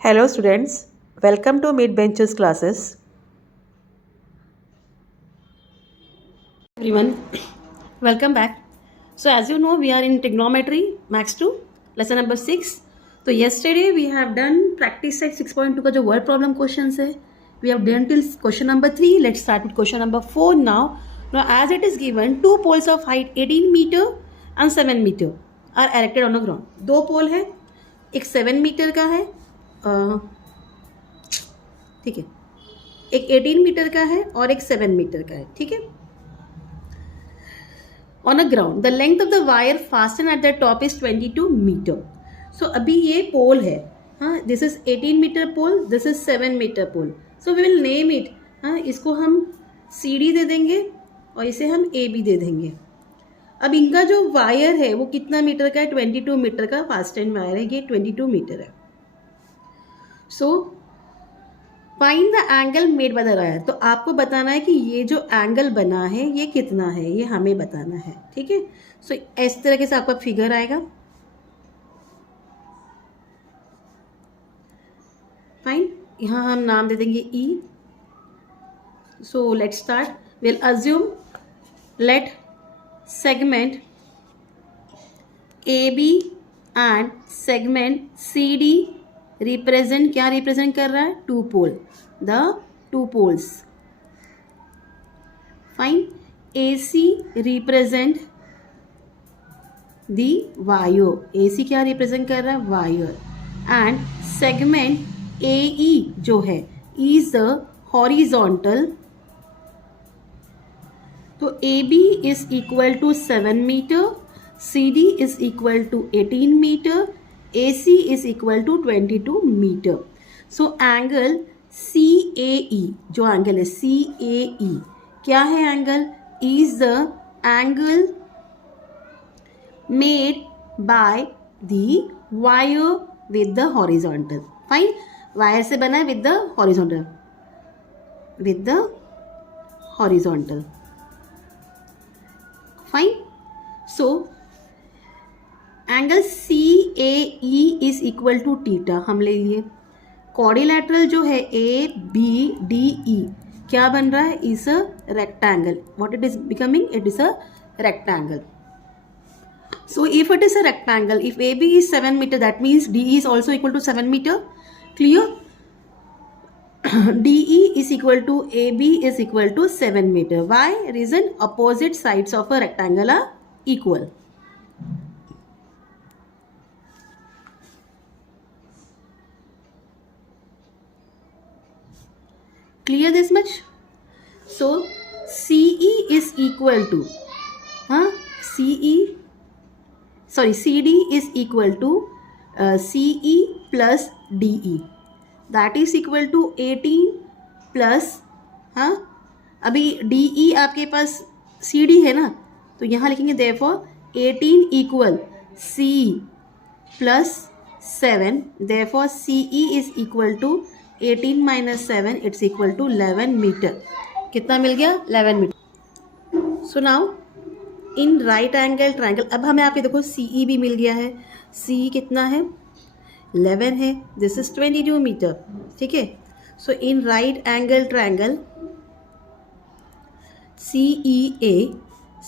Hello students, welcome to Mid Benches classes. Everyone, welcome back. So as you know, we are in trigonometry max 2 lesson number 6. So yesterday we have done practice set 6.2 का जो word problem questions है. We have done till question number 3. Let's start with question number 4 now. Now as it is given, two poles of height 18 meter and 7 meter are erected on the ground. दो पोल है, एक 7 metre का है, ठीक है, एक 18 metre का है और एक 7 मीटर का है, ठीक है. On a ground, the length of the wire fastened at the top is 22 meter. So अभी ये पोल है, हाँ, this is 18 meter pole, this is 7 meter pole. So we will name it, हाँ, इसको हम CD दे देंगे और इसे हम AB दे देंगे. अब इनका जो वायर है वो कितना मीटर का है? 22 मीटर का फास्टेंड वायर है, ये 22 मीटर है. So find the angle made by the wire. तो आपको बताना है कि ये जो एंगल बना है ये कितना है, ये हमें बताना है, ठीक है. सो इस तरीके से आपका फिगर आएगा. फाइन, यहाँ हम नाम दे देंगे E. So let's start. Will assume let segment AB and segment CD represent, क्या रिप्रेजेंट कर रहा है? Two pole, the two poles. Fine. AC represent the wire. AC क्या रिप्रेजेंट कर रहा है? वायर. एंड सेगमेंट AE जो है इज द हॉरिजॉन्टल. तो AB is equal to 7 metre, CD is equal to 18 metre, AC is equal to 22 meter. So angle CAE, जो angle है CAE क्या है? Angle is the angle made by the wire with the horizontal. Fine. Wire से बना है with the horizontal, with the horizontal. Fine. So angle CAE is equal to theta हम ले लिए. क्वाड्रिलेटरल जो है ABDE क्या बन रहा है? Is a rectangle. What it is becoming? It is a rectangle. So if it is a rectangle, if AB is 7 metre, that means DE is also equal to 7 metre. Clear? DE is equal to AB is equal to 7 meter. Why? Reason, opposite sides of a rectangle are equal. Clear this much? So CE is equal to, CD is equal to CE plus DE. That is equal to 18 plus, अभी DE आपके पास CD है ना, तो यहाँ लिखेंगे therefore 18 equal CE plus 7. Therefore CE is equal to 18 minus 7, it's equal to 11 metre. कितना मिल गया? 11 metre. So now in right angle triangle, अब हमें आपके देखो CE भी मिल गया है. CE कितना है? 11 है. दिस इज 22 मीटर, ठीक है. So in right angle triangle CEA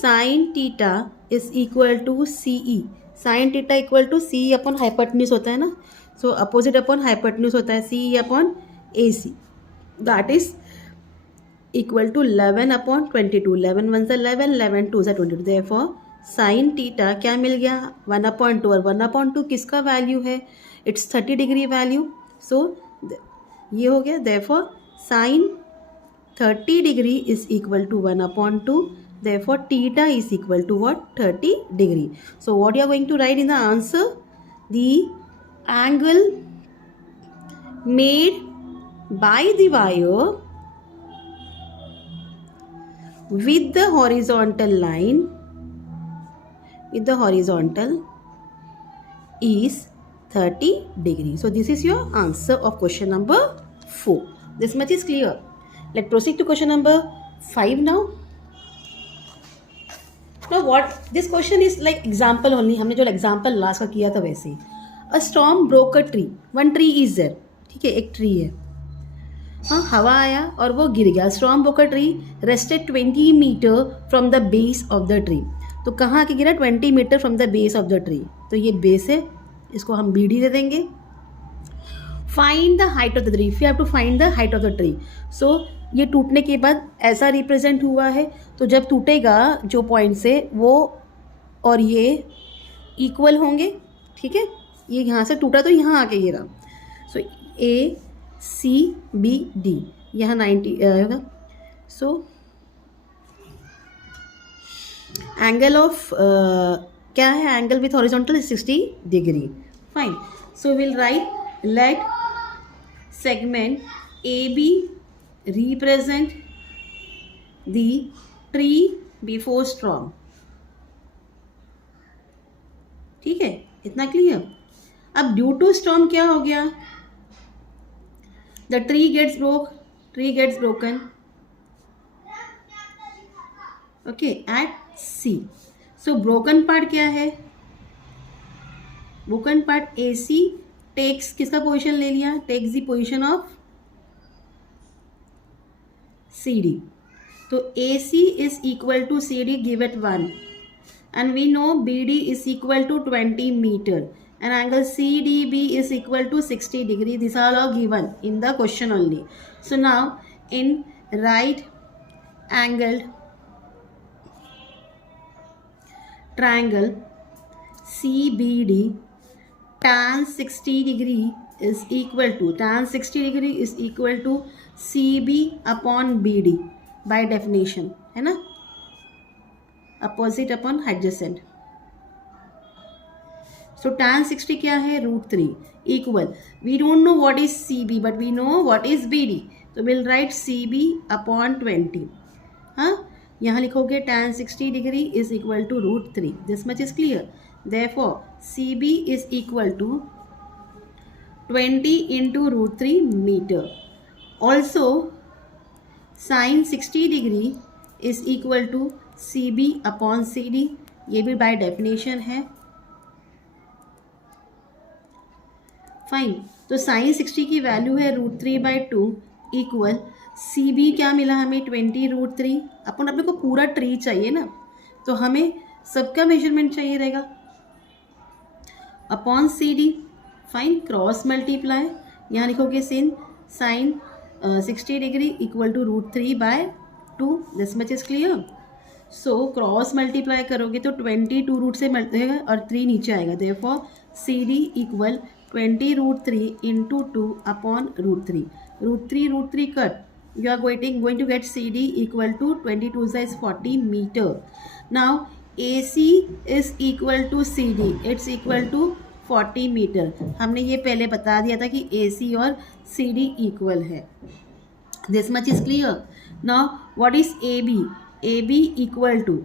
sine theta is equal to CE. Sine theta equal to CE upon hypotenuse होता है ना, सो अपोजिट अपॉन हाइपोटेन्यूज होता है CE upon AC. That is equal to 11 upon 22. 11 one सा 11, 11 to सा 22. Therefore sine theta क्या मिल गया? 1/2. और 1/2 किसका वैल्यू है? It's 30 degree value. सो ये हो गया. Therefore sine 30 degree is equal to 1/2. Therefore theta is equal to what? 30 degree. So what you are going to write in the answer? The angle made by the wire with the horizontal line, with the horizontal, is 30 degree. So this is your answer of question number 4. This much is clear. Let's proceed to question number 5 now. Now what this question is like example only. हमने जो example last का किया था वैसे ही. A storm broke a tree. One tree is there. ठीक है, एक tree है, हाँ, हवा आया और वो गिर गया. Storm woke a tree rested 20 metre from the base of the tree. तो कहाँ आके गिरा? 20 metre from the base of the tree. तो ये बेस है, इसको हम BD दे देंगे. Find the height of the tree. You have to find the height of the tree. So ये टूटने के बाद ऐसा रिप्रेजेंट हुआ है. तो जब टूटेगा जो पॉइंट से, वो और ये इक्वल होंगे. ठीक है, ये यहाँ से टूटा तो यहाँ आके गिरा. सो ACBD यहाँ 90 होगा. सो एंगल ऑफ क्या है? Angle with horizontal 60 degree. Fine. So will right let segment AB represent the tree before storm. ठीक है, इतना क्लियर. अब ड्यू टू स्टॉर्म क्या हो गया? The tree gets broken okay at C. So broken part क्या है? ब्रोकन पार्ट AC टेक्स किसका पोजिशन ले लिया? Takes the position of CD. तो AC is equal to CD give it 1 and we know BD is equal to 20 meter and angle CDB is equal to 60 degree. These are all given in the question only. So now in right angled triangle CBD tan 60 degree is equal to CB upon BD by definition, है ना, opposite upon adjacent. So tan 60 क्या है? √3 equal. We don't know what is CB but we know what is BD. So we'll write CB upon 20. हाँ, यहाँ लिखोगे tan 60 degree is equal to √3. This much is clear. Therefore CB is equal to 20 into √3 meter. Also sin 60 degree is equal to CB upon CD. ये भी by definition है. Fine. तो sin 60 की value है √3/2 equal CB क्या मिला हमें? 20 √3. अपन अपने को पूरा ट्री चाहिए ना, तो हमें सबका मेजरमेंट चाहिए रहेगा. Upon CD. Fine. Cross multiply. यहाँ लिखोगे sin 60 degree equal to √3/2. This much is clear. So cross multiply करोगे तो 20 2 रूट से मल्टीप्लाई और 3 नीचे आएगा. Therefore CD equal 20 √3 into 2 upon √3. √3 cut. You are going to get CD equal to 22 is 40 meter. Now AC is equal to CD. It's equal to 40 metre. हमने ये पहले बता दिया था कि AC और CD इक्वल है. This much is clear. Now what is AB? AB equal to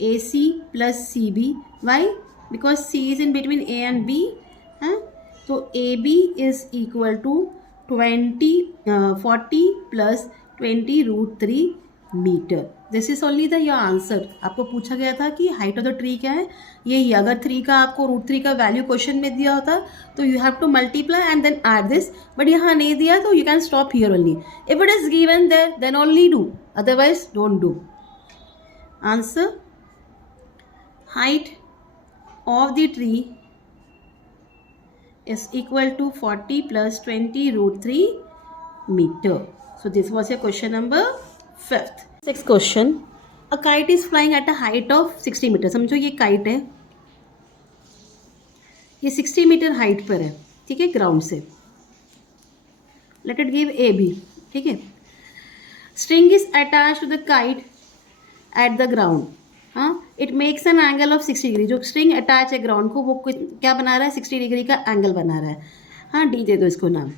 AC plus CB. Why? Because C is in between A and B. हाँ, तो AB is equal to 40 plus 20 √3 metre. This is only the your answer. आपको पूछा गया था कि height of the tree क्या है. यही अगर 3 का आपको √3 का वैल्यू क्वेश्चन में दिया होता तो you have to multiply and then add this. But यहाँ नहीं दिया तो you can stop here only. If it is given there then only do, otherwise don't do. Answer height of the tree is equal to 40 plus 20 √3 meter. So this was your question number 5th. Next question. A kite is flying at a height of 60 meter. समझो ये kite है, ये 60 metre height पर है. ठीक है, ground से. Let it give AB. ठीक है. String is attach to the kite at the ground. हाँ, it makes an angle of 60 degree. जो स्ट्रिंग अटैच है ग्राउंड को, वो क्या बना रहा है? 60 डिग्री का एंगल बना रहा है. हाँ, D दे दो इसको नाम.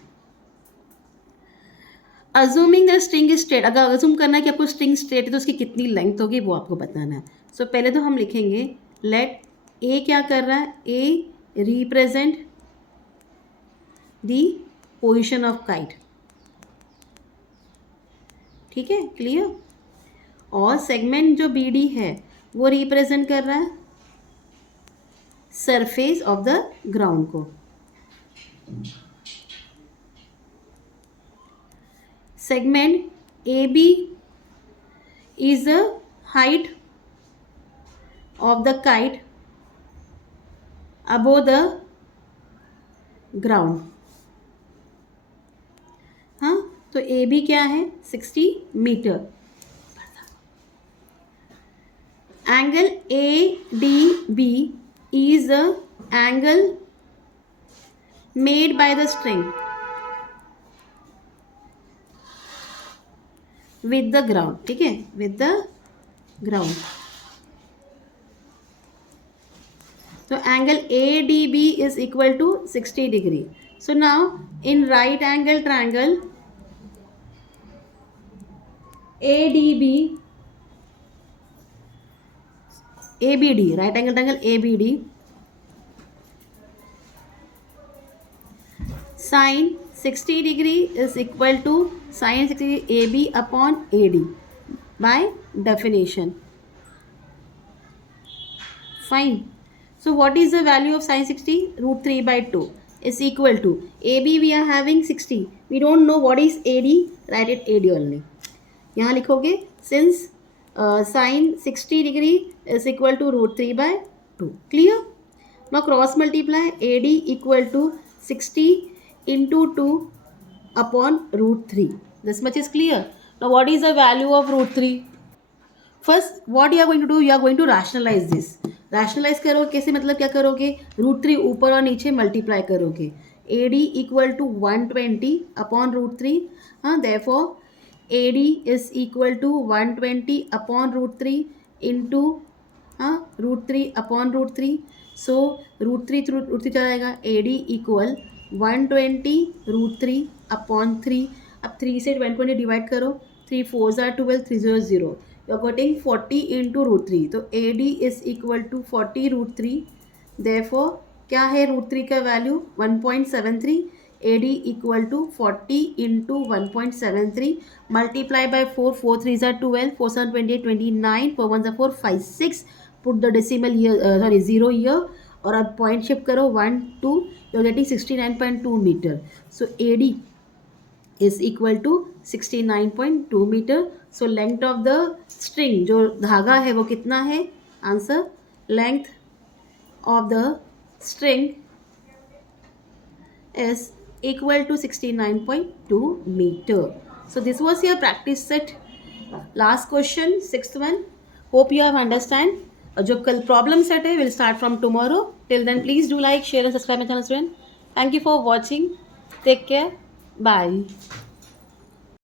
Assuming the string is straight. अगर अज्यूम करना है कि आपको स्ट्रिंग स्ट्रेट है तो उसकी कितनी लेंथ होगी वो आपको बताना है. सो पहले तो हम लिखेंगे लेट A क्या कर रहा है? A represent the position of kite. ठीक है, क्लियर. और सेगमेंट जो BD है वो रिप्रेजेंट कर रहा है सरफेस ऑफ द ग्राउंड को. segment AB is the height of the kite above the ground. हाँ, तो ए बी क्या है 60 metre. Angle A D B is the angle made by the string with the ground. ठीक है, with the ground. तो angle A D B is equal to 60 degree. So now in right angle triangle ADB ABD, right angle triangle ABD, sin 60 degree is equal to sin 60 degree AB upon AD by definition. Fine. So what is the value of sin 60? Root 3 by 2 is equal to AB we are having 60. We don't know what is AD. Write it AD only. यहाँ लिखोगे since sin 60 degree is equal to root 3 by 2. Clear? Now cross multiply AD equal to 60 into 2 upon root 3. This much is clear. Now what is the value of root 3? First what you are going to do, you are going to rationalize this. Rationalize करो कैसे, मतलब क्या करोगे, root 3 ऊपर और नीचे multiply करोगे. A D equal to 120 upon root 3. हाँ, therefore A D is equal to 120 upon root 3 into root 3 upon root 3. So root 3 root 3 चला जाएगा. A D equal 120 root 3 upon 3. अब 3 से 120 डिवाइड करो. 3 4 are 12, 3 0 0. You are getting 40 into root 3. तो AD is equal to 40 root 3. Therefore क्या है root 3 का value 1.73. AD equal to 40 into 1.73 multiply by 4. 4 3s are 12, 4 7 28, 29, 4 1s are 4, 5 6. Put the decimal here, 0 here. और अब point shift करो 1 2. You are getting 69.2 meter. So AD is equal to 69.2 meter. So length of the string, जो धागा है वो कितना है, answer length of the string is equal to 69.2 meter. So this was your practice set. Last question, 6th one. Hope you have understand. और जो कल problem set है will start from tomorrow. Till then please do like, share and subscribe my channel student. Thank you for watching. Take care. Bye.